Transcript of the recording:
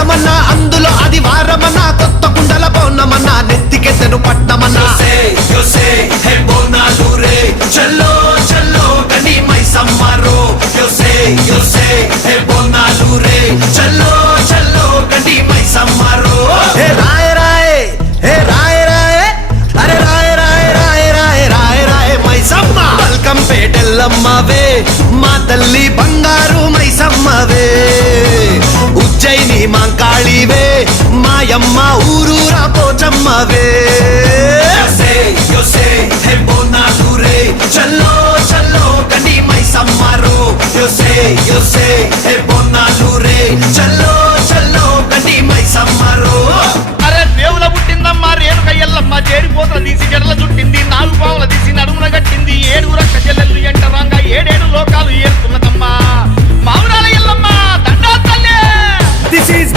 మాసమన్నా అందులో అది వారమన్నా కొత్త కుండల పౌర్ణమన్నా నెత్తికెత్తెను పట్నమన్నా చల్లో చల్లో గని మైసమ్మరో బోనాలు రే చల్లో చల్లో గని మైసమ్మరో హే రాయ రాయ హే రాయ రాయ అరే రాయ రాయ రాయ రాయ రాయ రాయ మైసమ్మ వెల్కమ్ పేటెల్లమ్మవే మా తల్లి బంగారు మైసమ్మవే ఉజ్జయిని మాంకాళివే మాయమ్మ ఊరూరా పోచమ్మవే చల్లో చల్లో గని మైసమ్మరో బోనాలు రే చల్లో చల్లో గని మైసమ్మరో అరే దేవుల పుట్టిందమ్మా రేణుక ఎల్లమ్మ చేరిపోతల తీసి జడల చుట్టింది 4 పావుల తీసి నడుమున కట్టింది 7 రక్క చెల్లెళ్ళు ఎంటరాంగా 7 లోకాలు ఏలుతున్నదమ్మా మావురాల ఎల్లమ్మ దండా తల్లే. This is